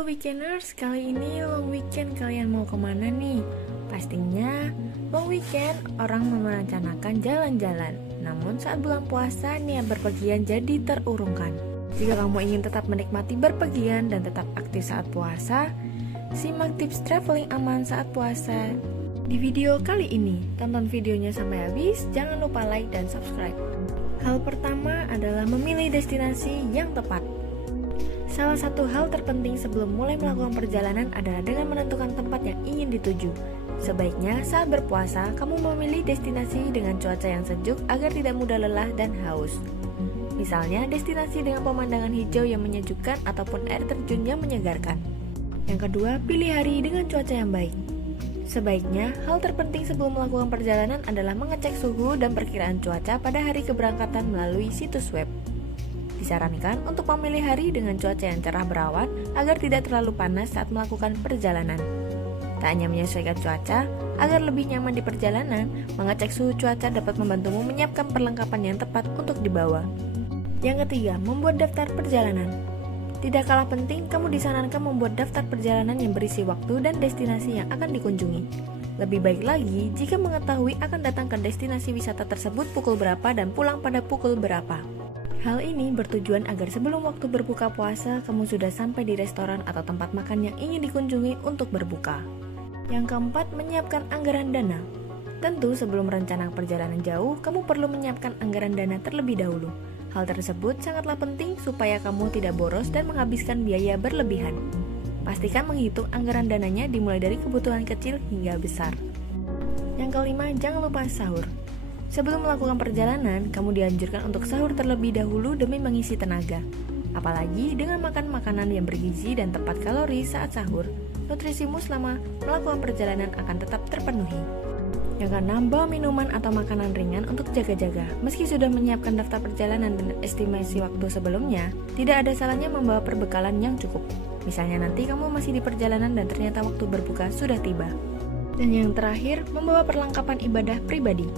Halo weekenders, kali ini long weekend kalian mau kemana nih? Pastinya long weekend orang merencanakan jalan-jalan. Namun saat bulan puasa niat berpergian jadi terurungkan. Jika kamu ingin tetap menikmati berpergian dan tetap aktif saat puasa, simak tips traveling aman saat puasa di video kali ini. Tonton videonya sampai habis, jangan lupa like dan subscribe. Hal pertama adalah memilih destinasi yang tepat. Salah satu hal terpenting sebelum mulai melakukan perjalanan adalah dengan menentukan tempat yang ingin dituju. Sebaiknya saat berpuasa, kamu memilih destinasi dengan cuaca yang sejuk agar tidak mudah lelah dan haus. Misalnya, destinasi dengan pemandangan hijau yang menyejukkan ataupun air terjun yang menyegarkan. Yang kedua, pilih hari dengan cuaca yang baik. Sebaiknya, hal terpenting sebelum melakukan perjalanan adalah mengecek suhu dan perkiraan cuaca pada hari keberangkatan melalui situs web. Disarankan untuk memilih hari dengan cuaca yang cerah berawan agar tidak terlalu panas saat melakukan perjalanan. Tak hanya menyesuaikan cuaca, agar lebih nyaman di perjalanan, mengecek suhu cuaca dapat membantumu menyiapkan perlengkapan yang tepat untuk dibawa. Yang ketiga, membuat daftar perjalanan. Tidak kalah penting, kamu disarankan membuat daftar perjalanan yang berisi waktu dan destinasi yang akan dikunjungi. Lebih baik lagi jika mengetahui akan datang ke destinasi wisata tersebut pukul berapa dan pulang pada pukul berapa. Hal ini bertujuan agar sebelum waktu berbuka puasa, kamu sudah sampai di restoran atau tempat makan yang ingin dikunjungi untuk berbuka. Yang keempat, menyiapkan anggaran dana. Tentu sebelum merencanakan perjalanan jauh, kamu perlu menyiapkan anggaran dana terlebih dahulu. Hal tersebut sangatlah penting supaya kamu tidak boros dan menghabiskan biaya berlebihan. Pastikan menghitung anggaran dananya dimulai dari kebutuhan kecil hingga besar. Yang kelima, jangan lupa sahur. Sebelum melakukan perjalanan, kamu dianjurkan untuk sahur terlebih dahulu demi mengisi tenaga. Apalagi dengan makan makanan yang bergizi dan tepat kalori saat sahur, nutrisimu selama melakukan perjalanan akan tetap terpenuhi. Yang keenam, bawa minuman atau makanan ringan untuk jaga-jaga. Meski sudah menyiapkan daftar perjalanan dan estimasi waktu sebelumnya, tidak ada salahnya membawa perbekalan yang cukup. Misalnya nanti kamu masih di perjalanan dan ternyata waktu berbuka sudah tiba. Dan yang terakhir, membawa perlengkapan ibadah pribadi.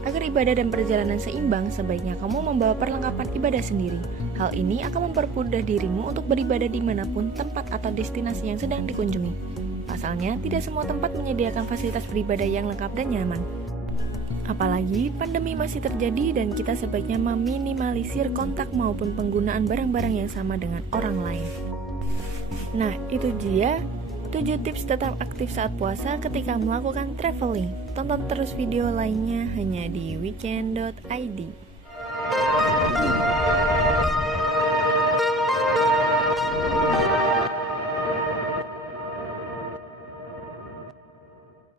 Agar ibadah dan perjalanan seimbang, sebaiknya kamu membawa perlengkapan ibadah sendiri. Hal ini akan mempermudah dirimu untuk beribadah dimanapun tempat atau destinasi yang sedang dikunjungi. Pasalnya, tidak semua tempat menyediakan fasilitas beribadah yang lengkap dan nyaman. Apalagi, pandemi masih terjadi dan kita sebaiknya meminimalisir kontak maupun penggunaan barang-barang yang sama dengan orang lain. Nah, itu dia 7 tips tetap aktif saat puasa ketika melakukan traveling. Tonton terus video lainnya hanya di weekend.id.